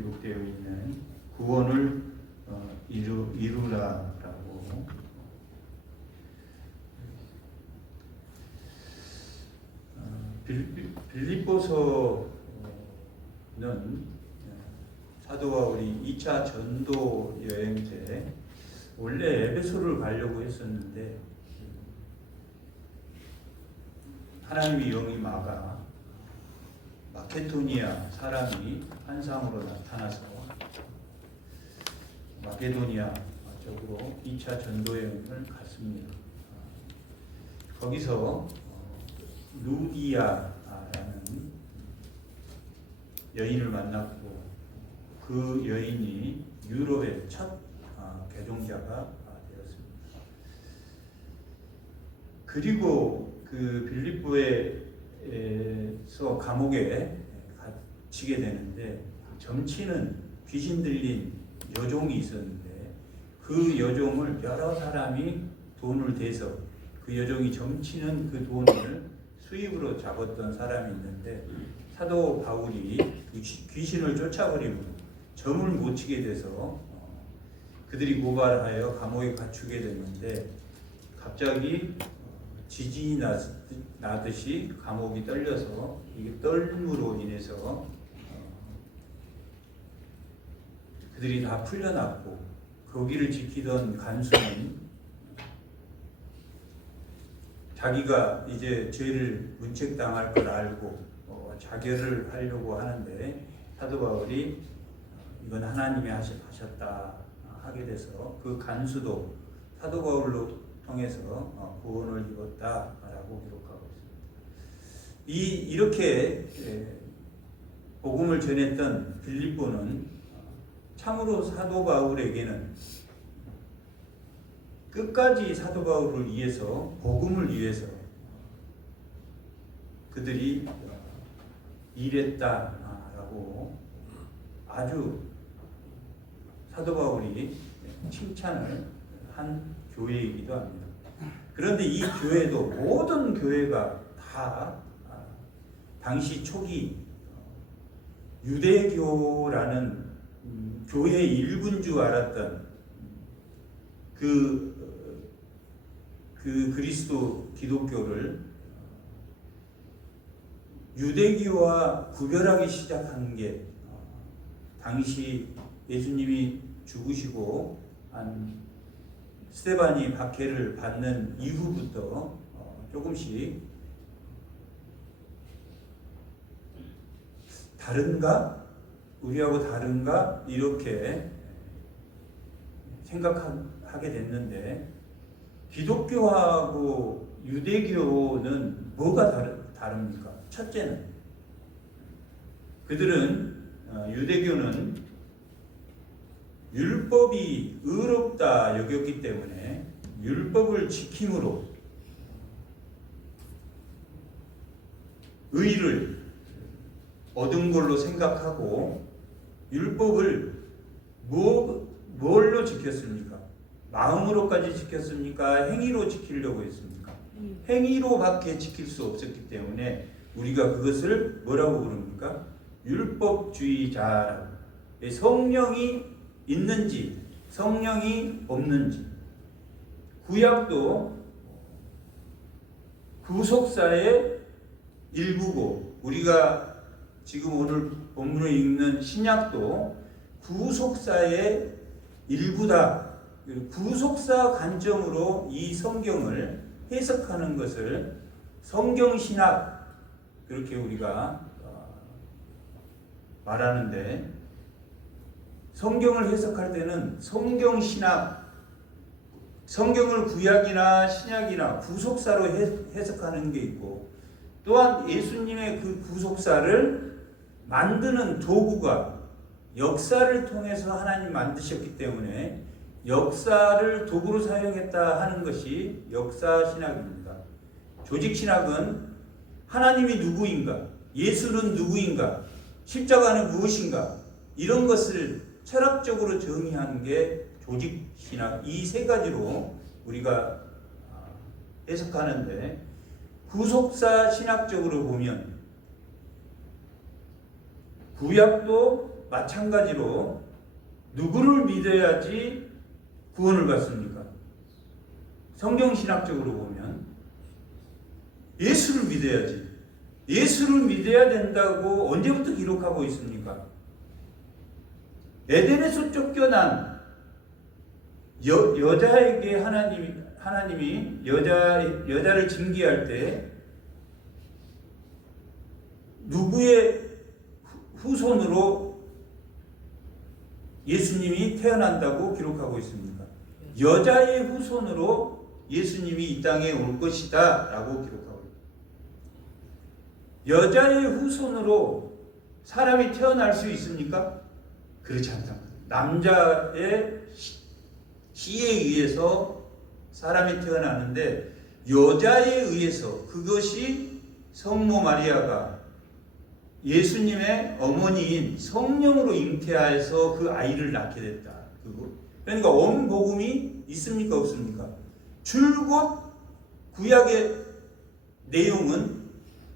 기록되어 있는 구원을 이루라라고. 빌립보서는 사도 바울이 2차 전도 여행 때 원래 에베소를 가려고 했었는데 하나님의 영이 막아 마케도니아 사람이 환상으로 나타나서 마케도니아 쪽으로 2차 전도 여행을 갔습니다. 거기서 루디아라는 여인을 만났고 그 여인이 유럽의 첫 개종자가 되었습니다. 그리고 그 빌립보에서 감옥에 갇히게 되는데 점치는 귀신 들린 여종이 있었는데 그 여종을 여러 사람이 돈을 대서 그 여종이 점치는 그 돈을 수입으로 잡았던 사람이 있는데 사도 바울이 그 귀신을 쫓아버리고 점을 못 치게 돼서 그들이 고발하여 감옥에 갇히게 됐는데 갑자기 지진이 나듯이 감옥이 떨려서 이게 떨림으로 인해서 그들이 다 풀려났고 거기를 지키던 간수는 자기가 이제 죄를 문책당할 걸 알고 자결을 하려고 하는데 사도 바울이 이건 하나님이 하셨다 하게 돼서 그 간수도 사도 바울로 통해서 구원을 입었다라고 기록하고 있습니다. 이렇게 복음을 전했던 빌립보는 참으로 사도 바울에게는 끝까지 사도 바울을 위해서 복음을 위해서 그들이 일했다라고 아주 사도 바울이 칭찬을 한 교회이기도 합니다. 그런데 이 교회도 모든 교회가 다 당시 초기 유대교라는 교회의 일부인 줄 알았던 그 그리스도 기독교를 유대교와 구별하기 시작한 게 당시 예수님이 죽으시고 한 스데반이 박해를 받는 이후부터 조금씩 다른가? 우리하고 다른가? 이렇게 생각하게 됐는데 기독교하고 유대교는 뭐가 다릅니까? 첫째는 그들은 유대교는 율법이 의롭다 여겼기 때문에 율법을 지킴으로 의를 얻은 걸로 생각하고 율법을 뭘로 지켰습니까? 마음으로까지 지켰습니까? 행위로 지키려고 했습니까? 행위로밖에 지킬 수 없었기 때문에 우리가 그것을 뭐라고 부릅니까? 율법주의자. 성령이 있는지 성령이 없는지. 구약도 구속사의 일부고 우리가 지금 오늘 본문을 읽는 신약도 구속사의 일부다. 구속사 관점으로 이 성경을 해석하는 것을 성경신학 그렇게 우리가 말하는데 성경을 해석할 때는 성경신학 성경을 구약이나 신약이나 구속사로 해석하는 게 있고 또한 예수님의 그 구속사를 만드는 도구가 역사를 통해서 하나님 만드셨기 때문에 역사를 도구로 사용했다 하는 것이 역사신학입니다. 조직신학은 하나님이 누구인가, 예수는 누구인가, 십자가는 무엇인가 이런 것을 철학적으로 정의하는 게 조직신학. 이 세 가지로 우리가 해석하는데 구속사 신학적으로 보면 구약도 마찬가지로 누구를 믿어야지 구원을 받습니까? 성경신학적으로 보면 예수를 믿어야지. 예수를 믿어야 된다고 언제부터 기록하고 있습니까? 에덴에서 쫓겨난 여자에게 하나님이 여자를 징계할 때 누구의 후손으로 예수님이 태어난다고 기록하고 있습니까? 여자의 후손으로 예수님이 이 땅에 올 것이다 라고 기록하고 있습니다. 여자의 후손으로 사람이 태어날 수 있습니까? 그렇지 않다. 남자의 씨에 의해서 사람이 태어나는데 여자에 의해서, 그것이 성모 마리아가 예수님의 어머니인 성령으로 잉태하여서 그 아이를 낳게 됐다. 그러니까 온 복음이 있습니까 없습니까? 줄곧 구약의 내용은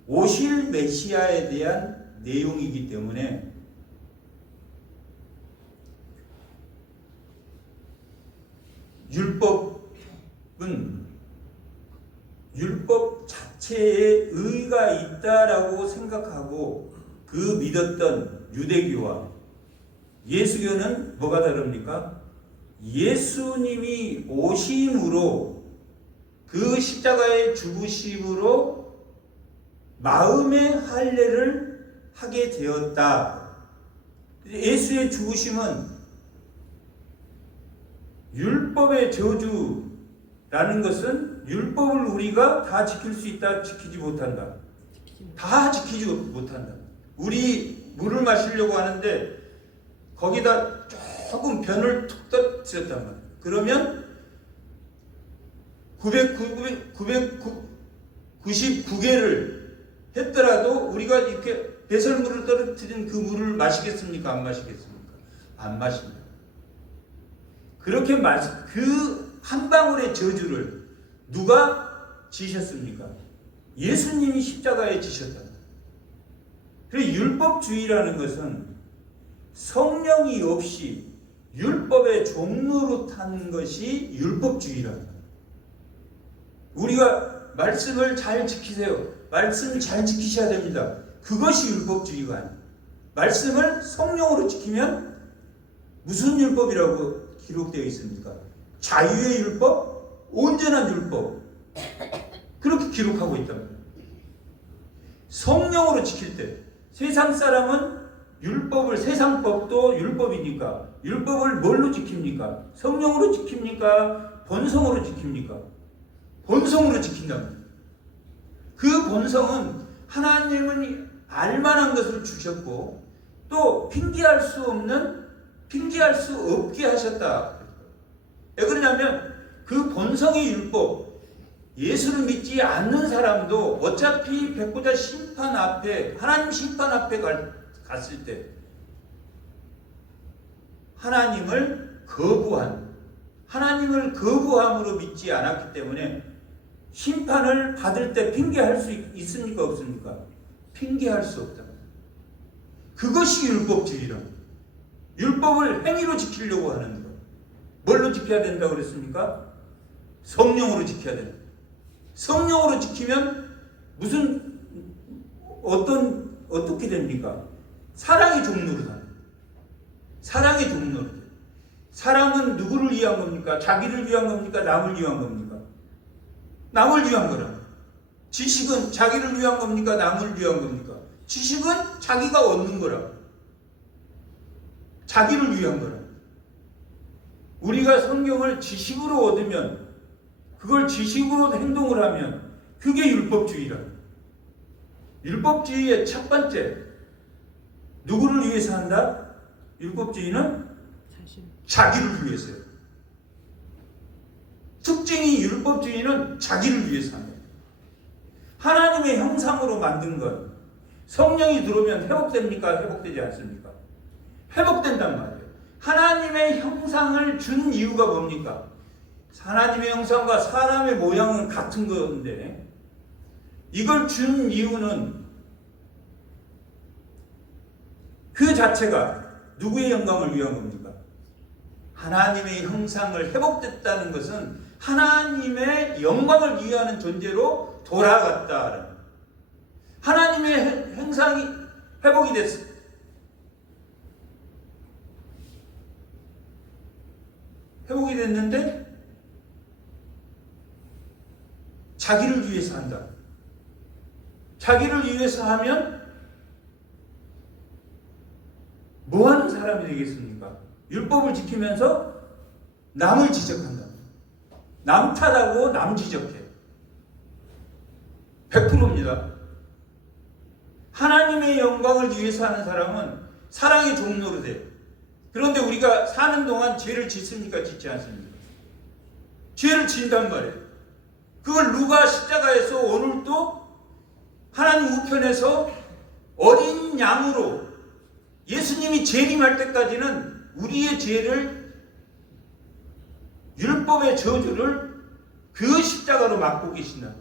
오실 메시아에 대한 내용이기 때문에 율법은 율법 자체에 의가 있다라고 생각하고 그 믿었던 유대교와 예수교는 뭐가 다릅니까? 예수님이 오심으로 그 십자가의 죽으심으로 마음의 할례를 하게 되었다. 예수의 죽으심은 율법의 저주라는 것은 율법을 우리가 다 지킬 수 있다, 지키지 못한다. 다 지키지 못한다. 우리 물을 마시려고 하는데 거기다 조금 변을 툭 떨어뜨렸단 말이에요. 그러면 999개를 했더라도 우리가 이렇게 배설물을 떨어뜨린 그 물을 마시겠습니까? 안 마시겠습니까? 안 마십니다. 그렇게 그 한 방울의 저주를 누가 지셨습니까? 예수님이 십자가에 지셨다. 그래서 율법주의라는 것은 성령이 없이 율법의 종로로 탄 것이 율법주의라는 거예요. 우리가 말씀을 잘 지키세요. 말씀 잘 지키셔야 됩니다. 그것이 율법주의가 아니에요. 말씀을 성령으로 지키면 무슨 율법이라고 기록되어 있습니까? 자유의 율법, 온전한 율법, 그렇게 기록하고 있단 말이에요. 성령으로 지킬 때 세상 사람은 율법을, 세상법도 율법이니까 율법을 뭘로 지킵니까? 성령으로 지킵니까? 본성으로 지킵니까? 본성으로 지킨답니다. 그 본성은 하나님은 알만한 것을 주셨고 또 핑계할 수 없게 하셨다. 왜 그러냐면 그 본성의 율법, 예수를 믿지 않는 사람도 어차피 백보자 심판 앞에, 하나님 심판 앞에 갔을 때 하나님을 거부함으로 믿지 않았기 때문에 심판을 받을 때 핑계할 수 있습니까 없습니까? 핑계할 수 없다. 그것이 율법주의라. 율법을 행위로 지키려고 하는 것. 뭘로 지켜야 된다고 그랬습니까? 성령으로 지켜야 된다. 성령으로 지키면 어떻게 됩니까? 사랑의 종로로 산다. 사랑의 종로로. 사랑은 누구를 위한 겁니까? 자기를 위한 겁니까? 남을 위한 겁니까? 남을 위한 거라. 지식은 자기를 위한 겁니까? 남을 위한 겁니까? 지식은 자기가 얻는 거라. 자기를 위한 거라. 우리가 성경을 지식으로 얻으면, 그걸 지식으로 행동을 하면 그게 율법주의라. 율법주의의 첫 번째, 누구를 위해서 한다? 율법주의는 자기를 위해서요. 특징이 율법주의는 자기를 위해서 한다. 하나님의 형상으로 만든 것, 성령이 들어오면 회복됩니까? 회복되지 않습니까? 회복된단 말이에요. 하나님의 형상을 준 이유가 뭡니까? 하나님의 형상과 사람의 모양은 같은 건데 이걸 준 이유는 그 자체가 누구의 영광을 위한 겁니까? 하나님의 형상을 회복됐다는 것은 하나님의 영광을 위하는 존재로 돌아갔다. 하나님의 형상이 회복이 됐어. 회복이 됐는데 자기를 위해서 한다. 자기를 위해서 하면 뭐 하는 사람이 되겠습니까? 율법을 지키면서 남을 지적한다. 남 탓하고 남 지적해. 100%입니다. 하나님의 영광을 위해서 하는 사람은 사랑의 종로로 돼. 그런데 우리가 사는 동안 죄를 짓습니까? 짓지 않습니까? 죄를 진단 말이에요. 그걸 누가 십자가에서 오늘도 하나님 우편에서 어린 양으로 예수님이 재림할 때까지는 우리의 죄를, 율법의 저주를 그 십자가로 막고 계신다.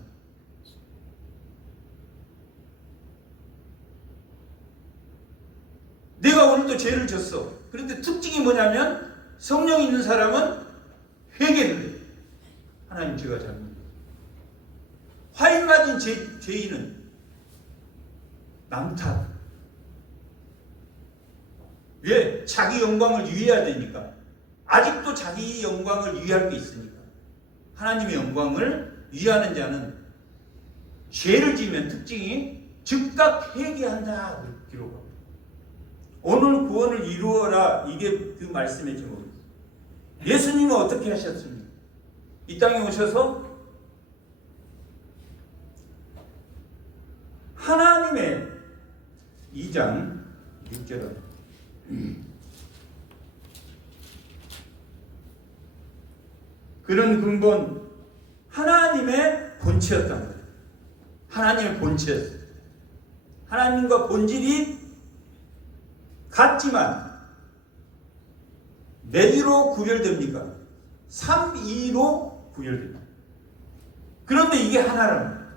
내가 오늘도 죄를 졌어. 그런데 특징이 뭐냐면 성령이 있는 사람은 회개를 해. 하나님, 제가 잘못. 화인 맞은 죄인은 남 탓. 왜? 자기 영광을 위해야 되니까. 아직도 자기 영광을 위할 게 있으니까. 하나님의 영광을 위하는 자는 죄를 지면 특징이 즉각 회개한다. 기록합니다. 오늘 구원을 이루어라. 이게 그 말씀의 제목입니다. 예수님은 어떻게 하셨습니까? 이 땅에 오셔서 하나님의 2장 6절은 그런 근본 하나님의 본체였단 말이에요. 하나님의 본체였어요. 하나님과 본질이 같지만 몇 위로 구별됩니까? 3위로 구별됩니다. 그런데 이게 하나랍니다.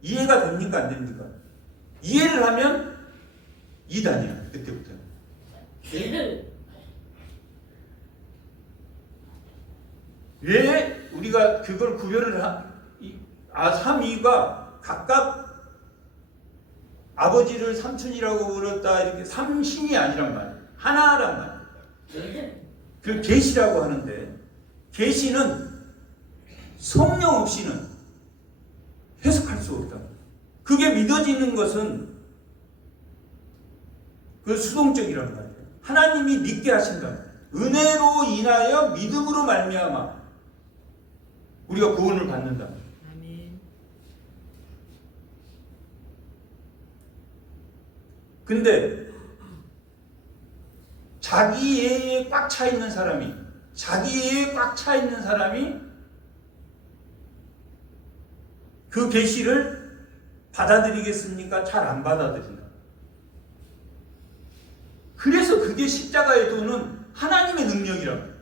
이해가 됩니까? 안 됩니까? 이해를 하면 2단이야. 그때부터. 왜 우리가 그걸 구별을 3위가 각각 아버지를 삼촌이라고 부렀다. 이렇게 삼신이 아니란 말이에요. 하나란 말이에요. 그 계시라고 하는데 계시는 성령 없이는 해석할 수 없다. 그게 믿어지는 것은 그 수동적이란 말이에요. 하나님이 믿게 하신다. 은혜로 인하여 믿음으로 말미암아 우리가 구원을 받는다. 아멘. 근데 자기애에 꽉 차 있는 사람이, 자기애에 꽉 차 있는 사람이 그 계시를 받아들이겠습니까? 잘 안 받아들인다. 그래서 그게 십자가에 도는 하나님의 능력이라고.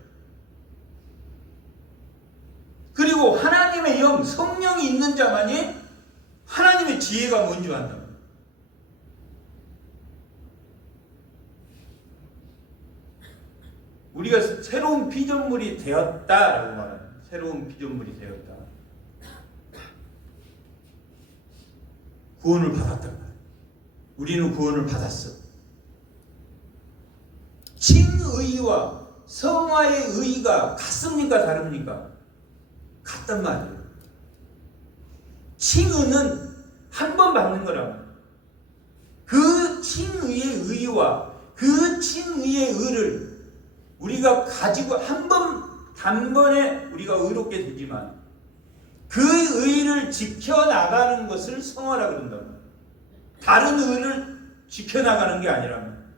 그리고 하나님의 영, 성령이 있는 자만이 하나님의 지혜가 뭔지 안다. 우리가 새로운 피조물이 되었다라고 말합니다. 새로운 피조물이 되었다. 구원을 받았단 말이에요. 우리는 구원을 받았어. 칭의와 성화의 의의가 같습니까? 다릅니까? 같단 말이에요. 칭의는 한 번 받는 거라고. 그 칭의의 의의와 그 칭의의 의를 우리가 가지고 단번에 우리가 의롭게 되지만 그 의를 지켜나가는 것을 성화라 그런다고. 다른 의를 지켜나가는 게 아니라면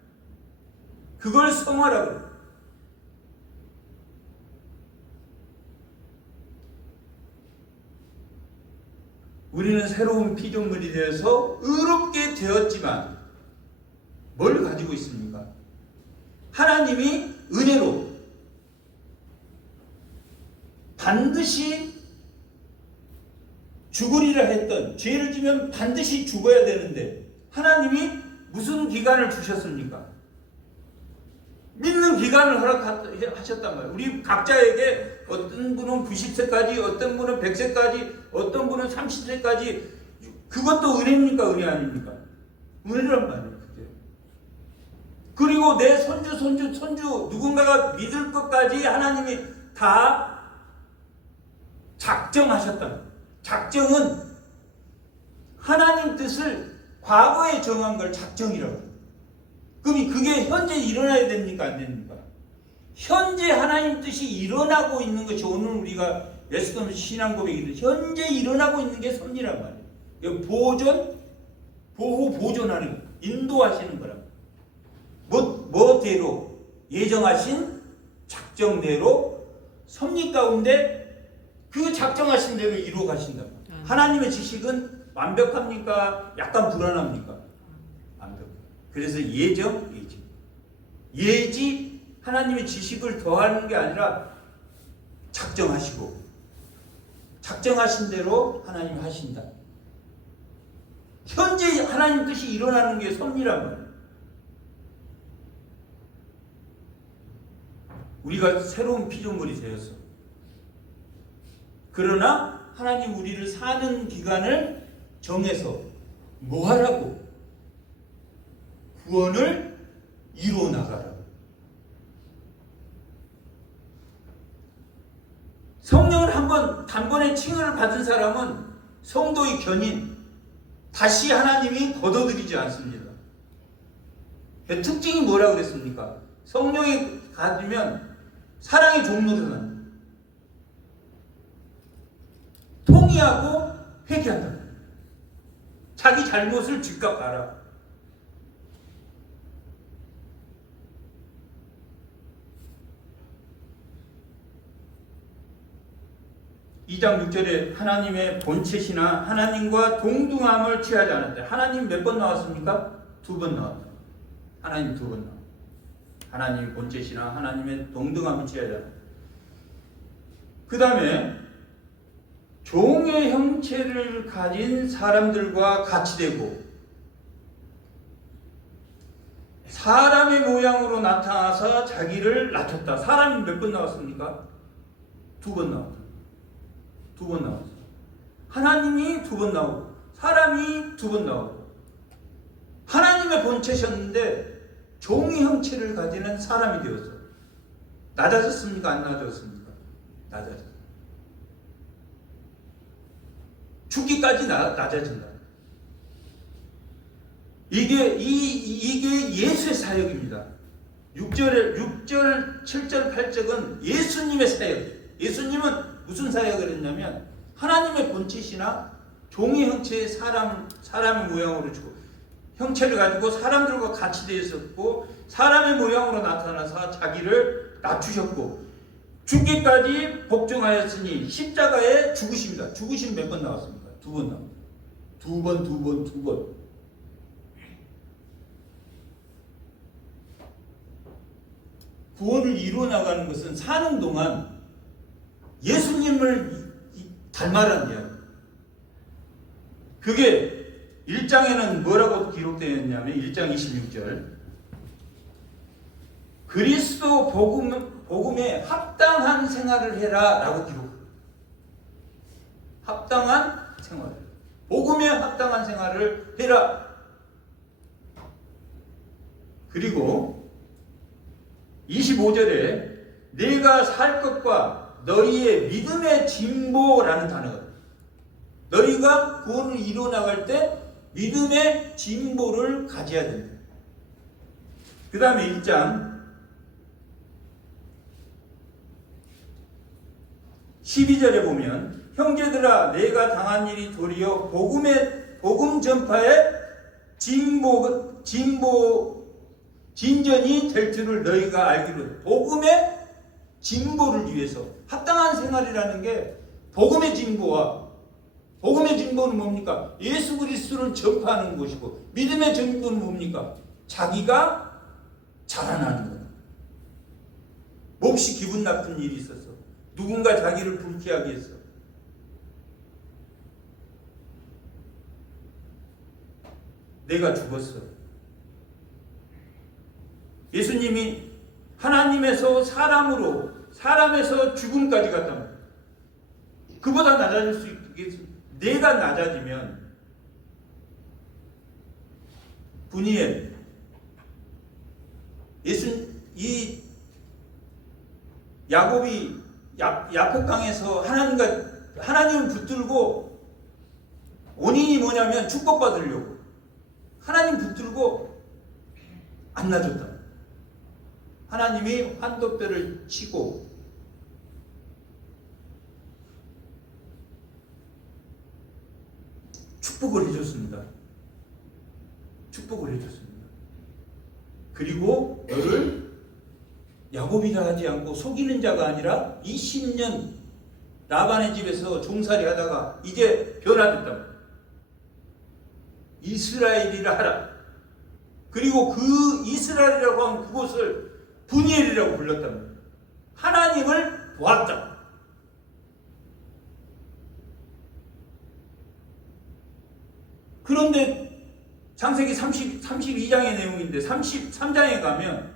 그걸 성화라 그래요. 우리는 새로운 피조물이 되어서 의롭게 되었지만 뭘 가지고 있습니까? 하나님이 은혜로 반드시 죽으리라 했던, 죄를 지면 반드시 죽어야 되는데 하나님이 무슨 기간을 주셨습니까? 기간을 허락하셨단 말이에요. 우리 각자에게 어떤 분은 90세까지, 어떤 분은 100세까지, 어떤 분은 30세까지. 그것도 은혜입니까? 은혜 아닙니까? 은혜란 말이에요. 그게. 그리고 내 손주 누군가가 믿을 것까지 하나님이 다 작정하셨다. 작정은 하나님 뜻을 과거에 정한 걸 작정이라고. 그럼 그게 현재 일어나야 됩니까? 안 됩니까? 현재 하나님 뜻이 일어나고 있는 것이 오늘 우리가 예수님 신앙 고백이듯 현재 일어나고 있는 게 섭리란 말이에요. 보존, 보호, 보존하는 거, 인도하시는 거라. 뭐대로 예정하신 작정대로 섭리 가운데 그 작정하신 대로 이루어 가신다. 하나님의 지식은 완벽합니까? 약간 불안합니까? 완벽. 그래서 예지 하나님의 지식을 더하는 게 아니라 작정하시고 작정하신 대로 하나님이 하신다. 현재 하나님 뜻이 일어나는 게 섭리란 말이에요. 우리가 새로운 피조물이 되었어. 그러나 하나님 우리를 사는 기간을 정해서 뭐 하라고? 구원을 이루어 나가라고. 성령을 한번 단번에 칭을 받은 사람은 성도의 견인, 다시 하나님이 걷어들이지 않습니다. 특징이 뭐라고 그랬습니까? 성령이 가지면 사랑의 종로는 통의하고 회개한다. 자기 잘못을 즉각하라. 2장 6절에 하나님의 본체시나 하나님과 동등함을 취하지 않았다. 하나님 몇 번 나왔습니까? 2번 나왔다. 하나님 2번 나왔다. 하나님의 본체시나 하나님의 동등함을 취하지 않았다. 그 다음에 종의 형체를 가진 사람들과 같이 되고 사람의 모양으로 나타나서 자기를 낮췄다. 사람이 몇 번 나왔습니까? 2번 나왔다. 2번 나왔어. 하나님이 2번 나오고 사람이 2번 나오고 하나님의 본체셨는데 종의 형체를 가지는 사람이 되었어. 낮아졌습니까? 안 낮아졌습니까? 낮아졌어. 죽기까지 낮아진다. 이게 예수의 사역입니다. 6절, 7절, 8절은 예수님의 사역. 예수님은 무슨 사역을 했냐면 하나님의 본체시나 종의 형체의 사람의 모양으로 주고 형체를 가지고 사람들과 같이 되어 있었고 사람의 모양으로 나타나서 자기를 낮추셨고 죽기까지 복종하였으니 십자가에 죽으십니다. 죽으심 몇 번 나왔습니까? 2번 나옵니다. 2번. 구원을 이루어 나가는 것은 사는 동안 예수님을 닮아라는 이야기. 그게 1장에는 뭐라고 기록되어 있냐면 1장 26절 그리스도 복음에 합당한 생활을 해라 라고 기록합니다. 합당한 생활. 복음에 합당한 생활을 해라. 그리고 25절에 내가 살 것과 너희의 믿음의 진보라는 단어가 너희가 구원을 이루어 나갈 때 믿음의 진보를 가져야 된다. 그 다음에 1장 12절에 보면 형제들아 내가 당한 일이 도리어 복음 전파의 진전이 될 줄을 너희가 알기로. 복음의 진보를 위해서 합당한 생활이라는 게 복음의 진보와 복음의 진보는 뭡니까? 예수 그리스도를 전파하는 것이고 믿음의 진보는 뭡니까? 자기가 자라나는 거다. 몹시 기분 나쁜 일이 있었어. 누군가 자기를 불쾌하게 했어. 내가 죽었어. 예수님이 하나님에서 사람으로, 사람에서 죽음까지 갔단 말이에요. 그보다 낮아질 수 있겠습니까? 내가 낮아지면 분이엘 이 야곱이 야복강에서 하나님을 붙들고, 원인이 뭐냐면 축복받으려고 하나님 붙들고 안 놔줬다. 하나님이 환도뼈를 치고 축복을 해줬습니다. 축복을 해줬습니다. 그리고 너를 야곱이라 하지 않고 속이는 자가 아니라 20년 라반의 집에서 종살이 하다가 이제 변화됐다. 이스라엘이라 하라. 그리고 그 이스라엘이라고 하는 그곳을 분이엘이라고 불렀다. 하나님을 보았다. 그런데 창세기 32장의 내용인데 33장에 가면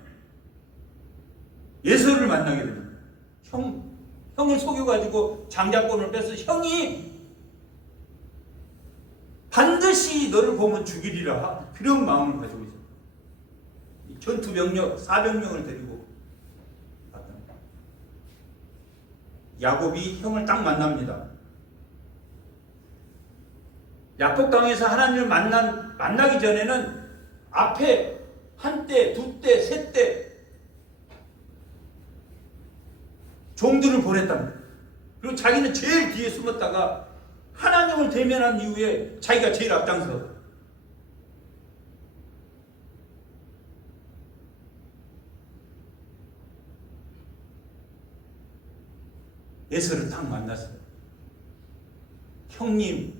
예서를 만나게 됩니다. 형을 속여가지고 장자권을 뺏어 형이 반드시 너를 보면 죽이리라, 그런 마음을 가지고 있어요. 전투병력 400명을 데리고 갔다. 야곱이 형을 딱 만납니다. 야곱 땅에서 하나님을 만나기 전에는 앞에 한 때, 두 때, 세 때 종들을 보냈답니다. 그리고 자기는 제일 뒤에 숨었다가 하나님을 대면한 이후에 자기가 제일 앞장서 에서를 딱 만났어요. 형님을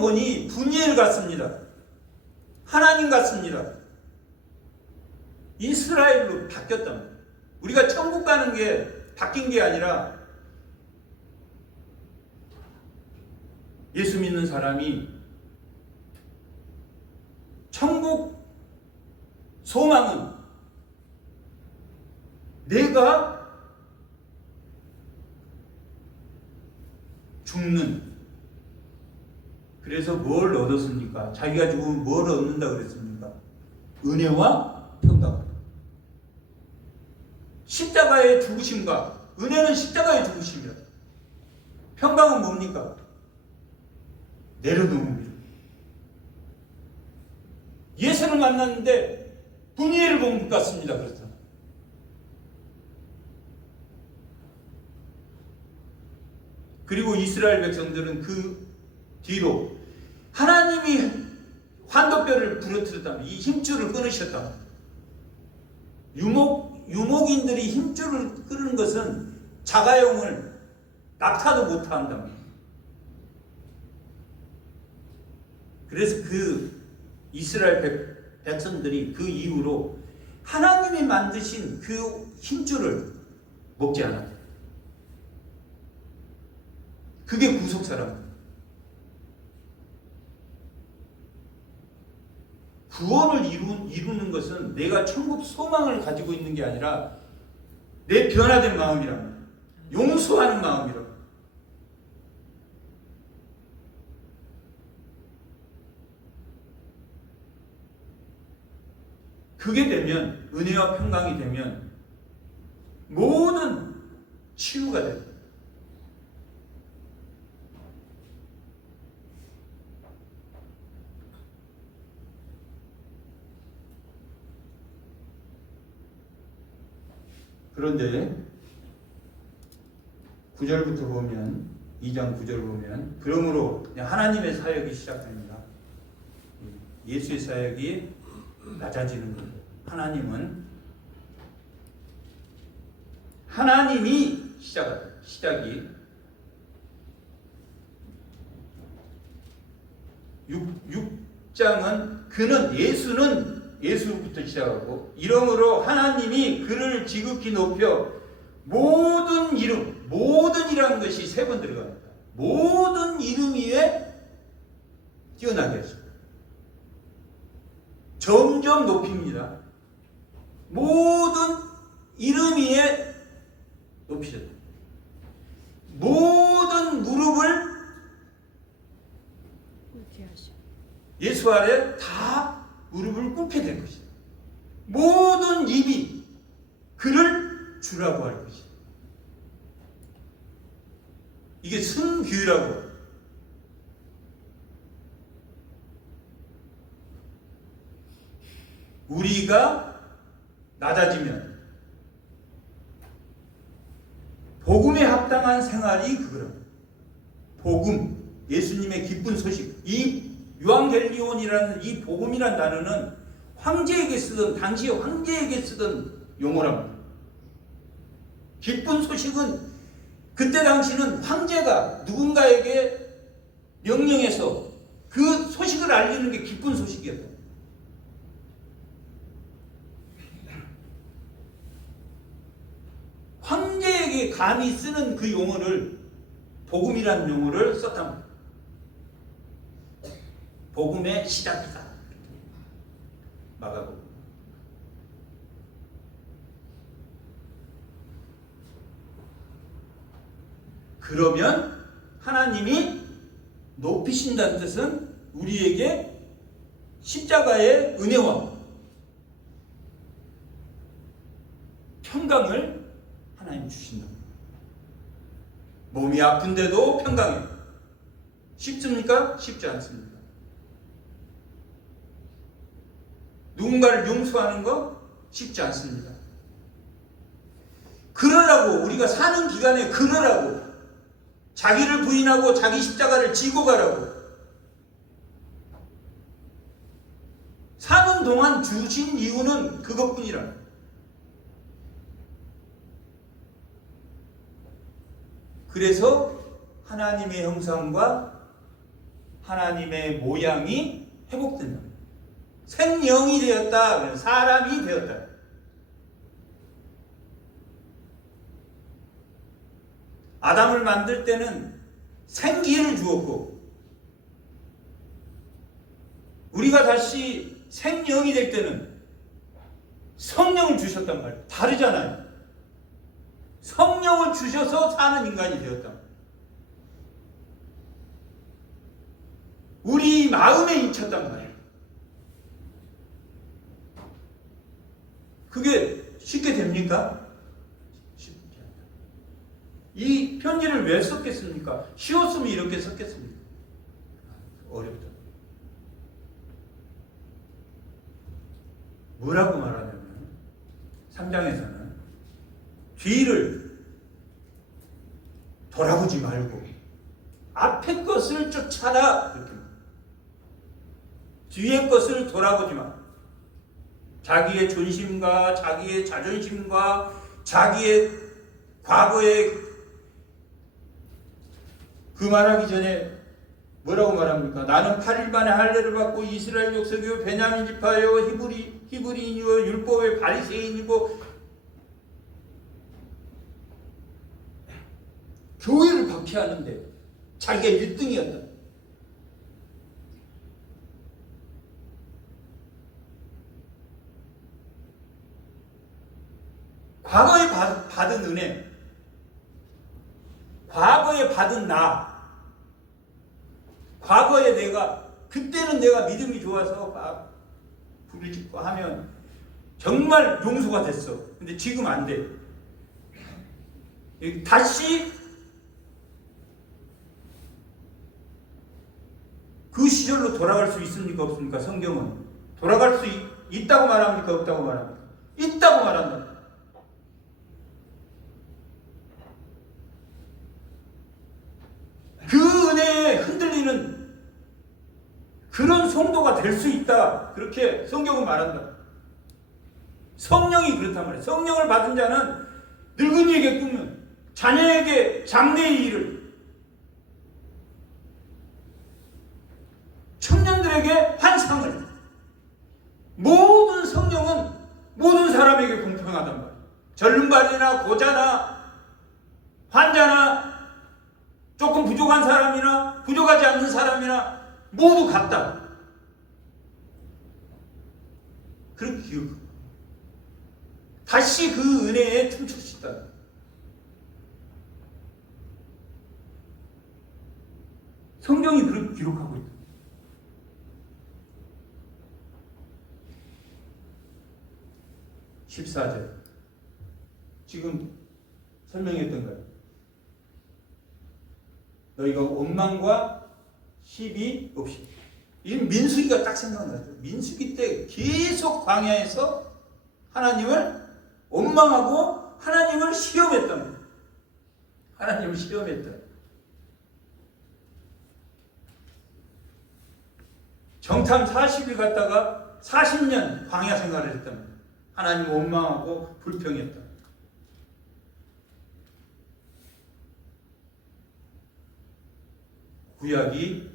보니 분이엘 같습니다. 하나님 같습니다. 이스라엘로 바뀌었답니다. 우리가 천국 가는 게 바뀐 게 아니라 예수 믿는 사람이 천국 소망은 내가 죽는, 그래서 뭘 얻었습니까? 자기가 죽으면 뭘 얻는다 그랬습니까? 은혜와 평강. 십자가의 죽으심과 은혜는 십자가의 죽으심이다. 평강은 뭡니까? 내려놓음이다. 예수를 만났는데 분이엘을 본 것 같습니다. 그렇다. 그리고 이스라엘 백성들은 그 뒤로 하나님이 환도뼈를 부러뜨렸다면 이 힘줄을 끊으셨다. 유목인들이 힘줄을 끊는 것은 자가용을 낙타도 못한다. 그래서 그 이스라엘 백성들이 그 이후로 하나님이 만드신 그 힘줄을 먹지 않았다. 그게 구속사랍니다. 구원을 이루는 것은 내가 천국 소망을 가지고 있는 게 아니라 내 변화된 마음이랍니다. 용서하는 마음이랍니다. 그게 되면, 은혜와 평강이 되면 모든 치유가 됩니다. 그런데 9절부터 보면, 2장 9절 보면, 그러므로 하나님의 사역이 시작됩니다. 예수의 사역이 낮아지는 거예요. 하나님이 시작이 6장은 예수부터 시작하고, 이러므로 하나님이 그를 지극히 높여 모든 이름, 모든이라는 것이 3번 들어갑니다. 모든 이름 위에 뛰어나게 하십니다. 점점 높입니다. 모든 이름 위에 높이셨다. 모든 무릎을 예수 아래 다 무릎을 꿇게 된 것이다. 모든 입이 그를 주라고 할 것이다. 이게 순교라고. 우리가 낮아지면 복음에 합당한 생활이 그거라고. 복음, 예수님의 기쁜 소식. 이 유앙겔리온이라는 이 복음이란 단어는 황제에게 쓰던, 당시의 황제에게 쓰던 용어랍니다. 기쁜 소식은 그때 당시는 황제가 누군가에게 명령해서 그 소식을 알리는 게 기쁜 소식이었다. 황제에게 감히 쓰는 그 용어를, 복음이라는 용어를 썼단 말이에요. 복음의 시작이다. 마가복음. 그러면 하나님이 높이신다는 뜻은 우리에게 십자가의 은혜와 평강을 하나님 주신다. 몸이 아픈데도 평강해. 쉽습니까? 쉽지 않습니다. 누군가를 용서하는 거 쉽지 않습니다. 그러라고, 우리가 사는 기간에 그러라고, 자기를 부인하고 자기 십자가를 지고 가라고, 사는 동안 주신 이유는 그것뿐이라. 그래서 하나님의 형상과 하나님의 모양이 회복된다. 생명이 되었다. 사람이 되었다. 아담을 만들 때는 생기를 주었고, 우리가 다시 생명이 될 때는 성령을 주셨단 말이에요. 다르잖아요. 성령을 주셔서 사는 인간이 되었다. 우리 마음에 인쳤단 말이에요. 그게 쉽게 됩니까? 쉽지 않다. 이 편지를 왜 썼겠습니까? 쉬웠으면 이렇게 썼겠습니까? 어렵다. 뭐라고 말하냐면 3장에서는 뒤를 돌아보지 말고 앞에 것을 쫓아라. 이렇게. 뒤에 것을 돌아보지 마. 자기의 존심과 자기의 자존심과 자기의 과거에, 그 말하기 전에 뭐라고 말합니까? 나는 8일 만에 할례를 받고 이스라엘 족속이요 베냐민 지파요 히브리인이요 율법의 바리새인이고 교회를 박해하는데 자기가 1등이었다. 과거에 받은 은혜, 과거에 받은 과거에 그때는 내가 믿음이 좋아서 막 불을 짓고 하면 정말 용서가 됐어. 근데 지금 안 돼. 다시 그 시절로 돌아갈 수 있습니까? 없습니까? 성경은 돌아갈 수 있다고 말합니까? 없다고 말합니까? 있다고 말한다. 그 은혜에 흔들리는 그런 성도가 될 수 있다. 그렇게 성경은 말한다. 성령이 그렇단 말이에요. 성령을 받은 자는 늙은이에게 꿈은, 자녀에게 장래의 일을, 청년들에게 환상을, 모든 성령은 모든 사람에게 공평하단 말이에요. 절름발이나 고자나 환자나 조금 부족한 사람이나 부족하지 않는 사람이나 모두 같다. 그렇게 기억합니다. 다시 그 은혜에 춤출 수 있다. 성경이 그렇게 기록하고 있다. 14절. 지금 설명했던 거예요. 너희가 원망과 시비 없이. 이 민수기가 딱 생각나죠. 민수기 때 계속 광야에서 하나님을 원망하고 하나님을 시험했단 말이에요. 하나님을 시험했다. 정탐 40일 갔다가 40년 광야 생활을 했단 말이에요. 하나님 원망하고 불평했다. 구약이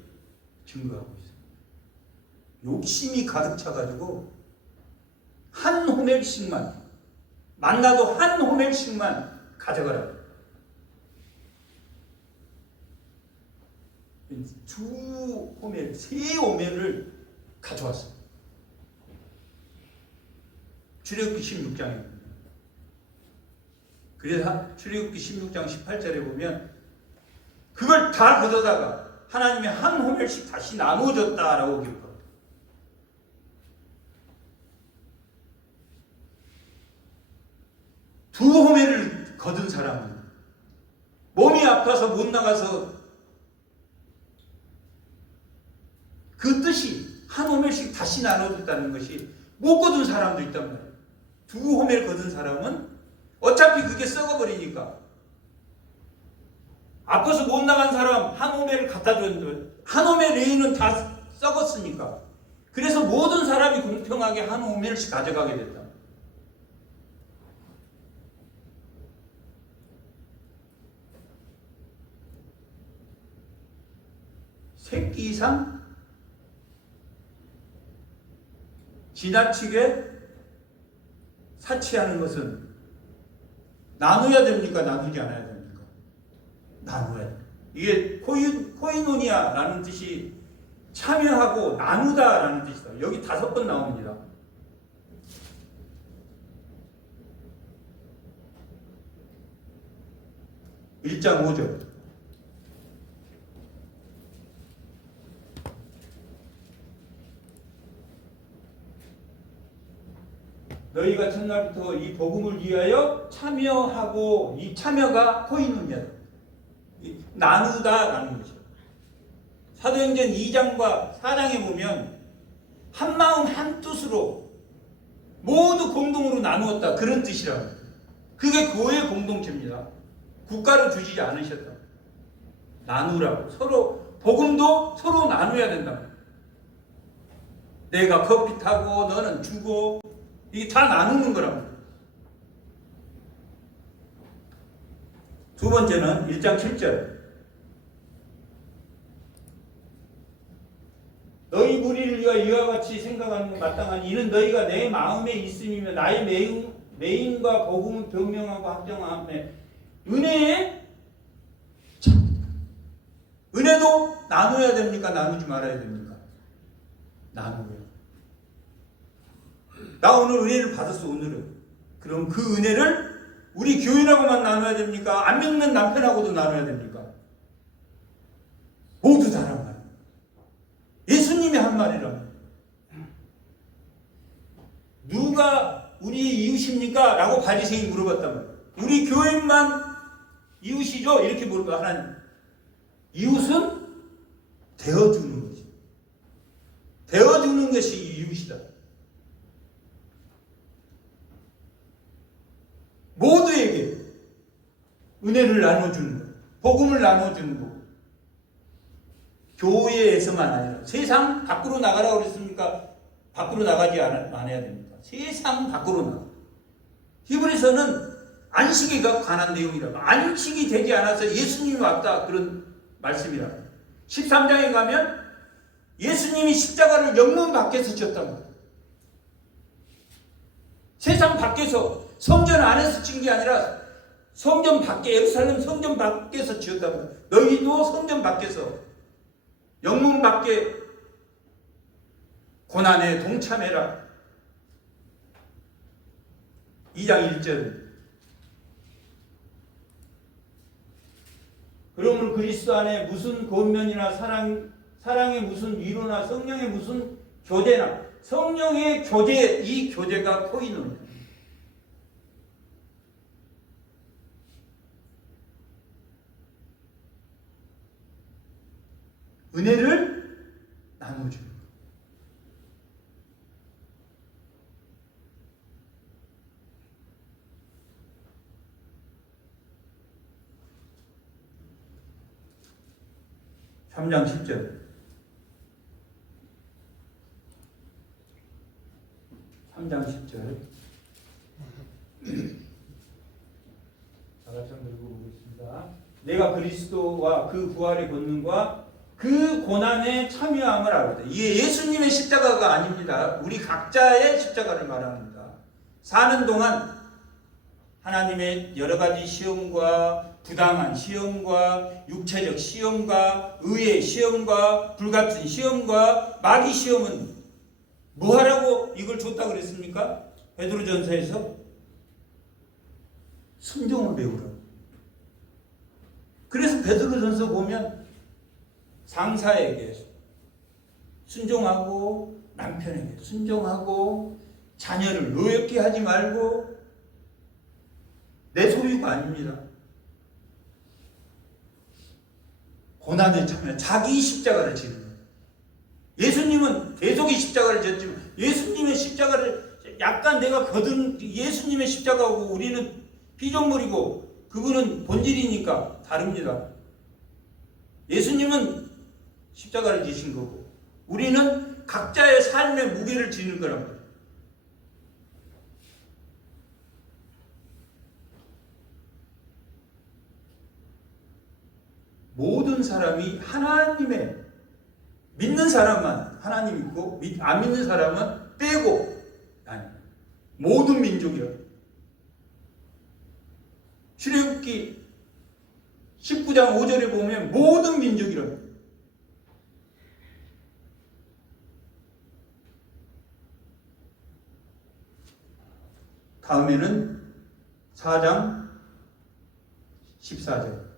증거하고 있어요. 욕심이 가득 차가지고 한 호멜씩만, 만나도 한 호멜씩만 가져가라. 두 호멜, 세 호멜을 가져왔어요. 출애굽기 16장에. 그래서 출애굽기 16장 18절에 보면 그걸 다 걷어다가 하나님이 한 호멜씩 다시 나누어줬다라고 기록합니다. 두 호멜을 거둔 사람은 몸이 아파서 못 나가서 그 뜻이 한 호멜씩 다시 나눠줬다는 것이 못 거둔 사람도 있단 말이에요. 두 호멜 거둔 사람은 어차피 그게 썩어버리니까 아파서 못 나간 사람 한 호멜을 갖다 줬는데 한 호멜 레인은 다 썩었으니까 그래서 모든 사람이 공평하게 한 호멜씩 가져가게 됐다. 새끼 이상 지나치게 사치하는 것은 나눠야 됩니까? 나누지 않아야 됩니까? 나눠야 됩니다. 이게 코이노니아라는 뜻이 참여하고 나누다라는 뜻이다. 여기 5번 나옵니다. (1장 5절) 너희가 첫날부터 이 복음을 위하여 참여하고, 이 참여가 코이노니아다. 나누다라는 것이죠. 사도행전 2장과 4장에 보면 한 마음 한 뜻으로 모두 공동으로 나누었다, 그런 뜻이라고. 그게 교회 공동체입니다. 국가로 주지 않으셨다. 나누라고. 서로 복음도 서로 나눠야 된다. 내가 커피 타고 너는 주고, 이게 다 나누는 거라고. 두 번째는 1장 7절. 너희 무리를 위하여 이와 같이 생각하는 것 마땅하니 이는 너희가 내 마음에 있음이며 나의 매임과 복음을 변명하고 확정함에 은혜에 은혜도 나눠야 됩니까? 나누지 말아야 됩니까? 나누어요. 나 오늘 은혜를 받았어. 오늘은. 그럼 그 은혜를 우리 교인하고만 나눠야 됩니까? 안 믿는 남편하고도 나눠야 됩니까? 모두 다란 말이에요. 예수님이 한 말이라. 누가 우리 이웃입니까? 라고 바리새인이 물어봤단 말이에요. 우리 교인만 이웃이죠? 이렇게 물어봐. 하나님. 이웃은 되어주는 거지. 되어주는 것이 이웃이다. 모두에게 은혜를 나눠주는 거, 복음을 나눠주는 거. 교회에서만 아니라 세상 밖으로 나가라고 그랬습니까? 밖으로 나가지 않아야 됩니까? 세상 밖으로 나가. 히브리서는 안식에 관한 내용이라고. 안식이 되지 않아서 예수님이 왔다, 그런 말씀이라고. 13장에 가면 예수님이 십자가를 영문 밖에서 지었단 말이에요. 세상 밖에서, 성전 안에서 지은 게 아니라 성전 밖에, 예루살렘 성전 밖에서 지었단 말이에요. 너희도 성전 밖에서, 영문 밖에 고난에 동참해라. 2장 1절. 그러므로 그리스도 안에 무슨 권면이나 사랑의 무슨 위로나 성령의 무슨 교제나, 성령의 교제, 이 교제가 코이노니, 은혜를 나눠주는 것. (3장 10절) 3장 10절 다 같이 한번 읽어보겠습니다. 내가 그리스도와 그 부활의 권능과 그 고난에 참여함을 알았다. 이게 예수님의 십자가가 아닙니다. 우리 각자의 십자가를 말합니다. 사는 동안 하나님의 여러 가지 시험과 부당한 시험과 육체적 시험과 의의 시험과 불같은 시험과 마귀 시험은 뭐 하라고 이걸 줬다 그랬습니까? 베드로전서에서 순종을 배우라고. 그래서 베드로전서 보면 상사에게 순종하고, 남편에게 순종하고, 자녀를 노엽게 하지 말고, 내 소유가 아닙니다. 고난에 참여, 자기 십자가를 지는 거예요. 예수님은 계속 이 십자가를 졌지만, 예수님의 십자가를 약간 내가 거둔 예수님의 십자가고, 우리는 피조물이고 그분은 본질이니까 다릅니다. 예수님은 십자가를 지신 거고, 우리는 각자의 삶의 무게를 지는 거란 말이에요. 모든 사람이 하나님의, 믿는 사람만 하나님 있고 안 믿는 사람은 빼고, 아니, 모든 민족이라. 출애굽기 19장 5절에 보면 모든 민족이라. 다음에는 4장 14절.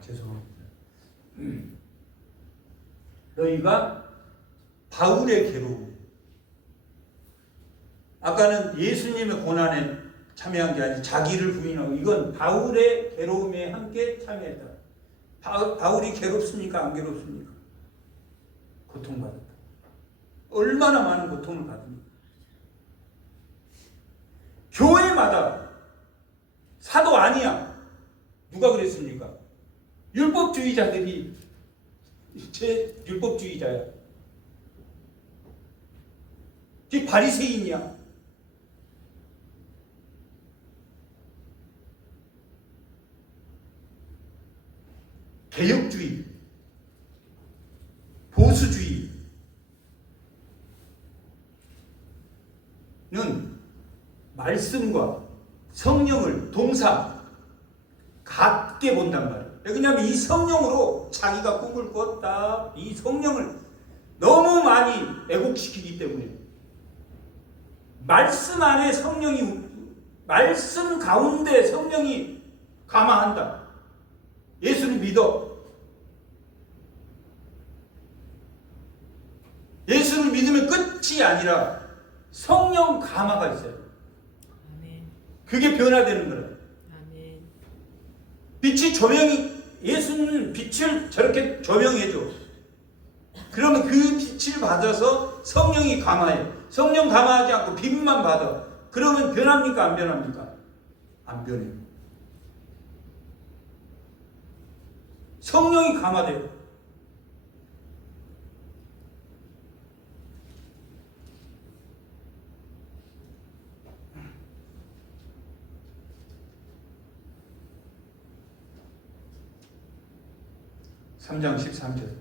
죄송합니다. 너희가 바울의 괴로움. 아까는 예수님의 고난에 참여한 게 아니라 자기를 부인하고, 이건 바울의 괴로움에 함께 참여했다. 바울이 괴롭습니까? 안 괴롭습니까? 고통받았다. 얼마나 많은 고통을 받습니까? 교회마다 사도 아니야. 누가 그랬습니까? 율법주의자들이 제 율법주의자야. 제 바리새인이야. 개혁주의, 보수주의는 말씀과 성령을 동사 같게 본단 말이에요. 왜냐하면 이 성령으로 자기가 꿈을 꿨다, 이 성령을 너무 많이 왜곡시키기 때문에, 말씀 안에 성령이, 말씀 가운데 성령이 감화한다. 예수를 믿어. 예수를 믿으면 끝이 아니라 성령 감화가 있어요. 그게 변화되는 거라. 빛이 조명이, 예수는 빛을 저렇게 조명해줘. 그러면 그 빛을 받아서 성령이 감화해. 성령 감화하지 않고 빛만 받아. 그러면 변합니까? 안 변합니까? 안 변해요. 성령이 감화돼요. 3장 13절.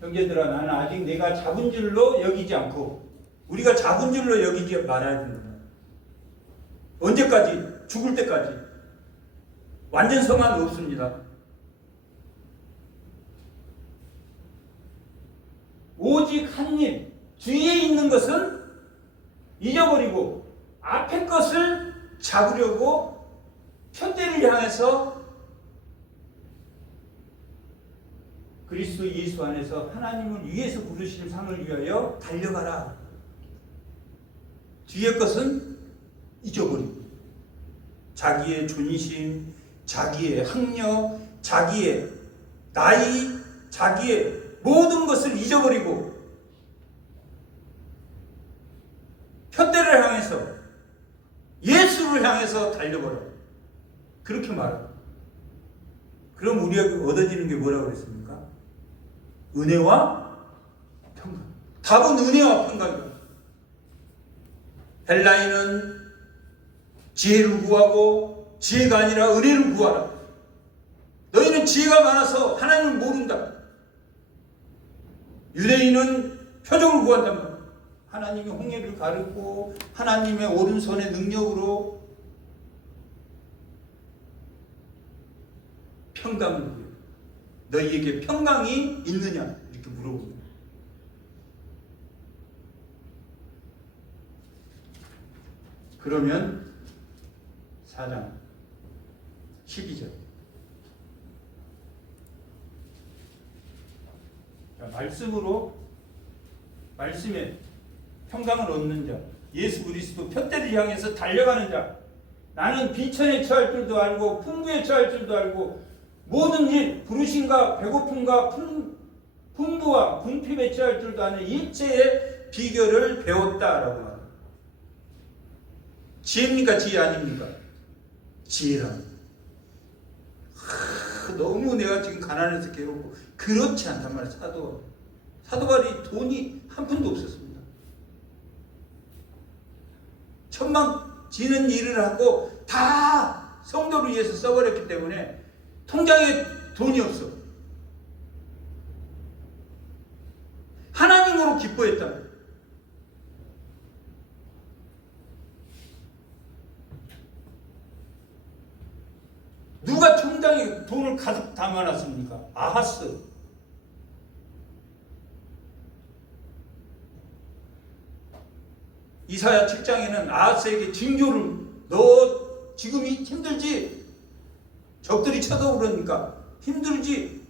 형제들아, 나는 아직 내가 잡은 줄로 여기지 않고, 우리가 잡은 줄로 여기지 말아야 된다. 언제까지? 죽을 때까지. 완전 성화는 없습니다. 오직 한 일, 뒤에 있는 것은 잊어버리고 앞에 것을 잡으려고 편대를 향해서 그리스도 예수 안에서 하나님을 위해서 부르신 상을 위하여 달려가라. 뒤의 것은 잊어버리고 자기의 존심, 자기의 학력, 자기의 나이, 자기의 모든 것을 잊어버리고 편대를 향해서 예수를 향해서 달려버려. 그렇게 말합니다. 그럼 우리가 얻어지는 게 뭐라고 그랬습니까? 은혜와 평강. 답은 은혜와 평강입니다. 헬라인은 지혜를 구하고 지혜가 아니라 은혜를 구하라. 너희는 지혜가 많아서 하나님을 모른다. 유대인은 표적을 구한단 말이야. 하나님이 홍해를 가르고 하나님의 오른손의 능력으로 평강을 구해. 너희에게 평강이 있느냐? 이렇게 물어봅니다. 그러면 4장 12절. 말씀에 평강을 얻는 자, 예수 그리스도 편대를 향해서 달려가는 자, 나는 비천에 처할 줄도 알고 풍부에 처할 줄도 알고 모든 일, 부르심과 배고픔과 풍부와 궁핍에 처할 줄도 아는 일체의 비결을 배웠다라고 말합니다. 지혜입니까? 지혜 아닙니까? 지혜랍니다. 너무 내가 지금 가난해서 괴롭고 그렇지 않단 말이야. 사도바울이 돈이 한 푼도 없었습니다. 천막 지는 일을 하고 다 성도를 위해서 써버렸기 때문에 통장에 돈이 없어. 하나님으로 기뻐했다. 누가 통장에 돈을 가득 담아놨습니까? 아하스. 이사야 7장에는 아하스에게 징조를, 너 지금이 힘들지? 적들이 쳐들어오니까 힘들지?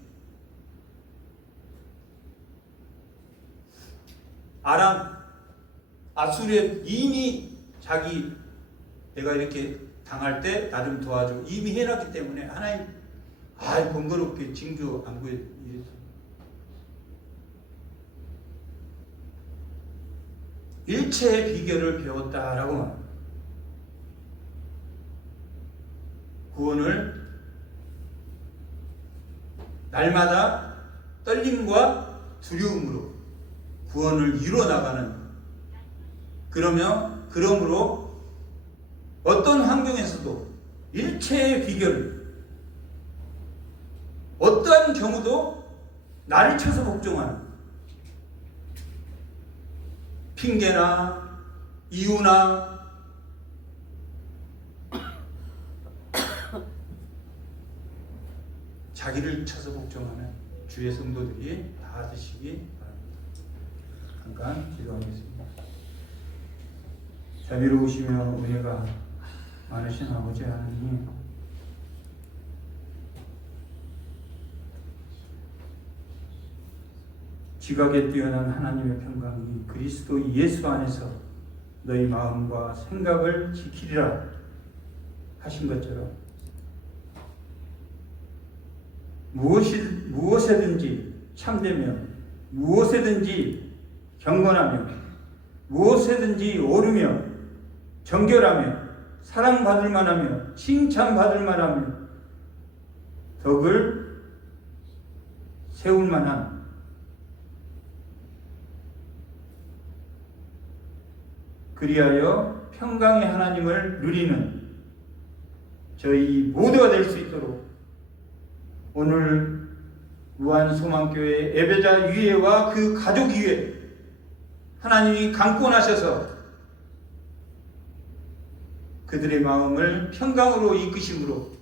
아람, 아수르에 이미 자기 내가 이렇게 당할 때 나 좀 도와줘 이미 해놨기 때문에 하나님 번거롭게 징조 안 구해. 일체의 비결을 배웠다라고 말합니다. 구원을 날마다 떨림과 두려움으로 구원을 이뤄나가는, 그러므로 어떤 환경에서도 일체의 비결, 어떠한 경우도 나를 쳐서 복종하는, 핑계나 이유나 자기를 쳐서 복종하는 주의 성도들이 다 되시기 바랍니다. 잠깐 기도하겠습니다. 자비로우시며 은혜가 많으신 아버지 하나님, 지각에 뛰어난 하나님의 평강이 그리스도 예수 안에서 너희 마음과 생각을 지키리라 하신 것처럼 무엇에든지 참되며 무엇에든지 경건하며 무엇에든지 오르며 정결하며 사랑받을 만하며 칭찬받을 만하며 덕을 세울 만한 그리하여 평강의 하나님을 누리는 저희 모두가 될 수 있도록 오늘 무한소망교회 예배자 위에와 그 가족 위에 하나님이 강권하셔서 그들의 마음을 평강으로 이끄심으로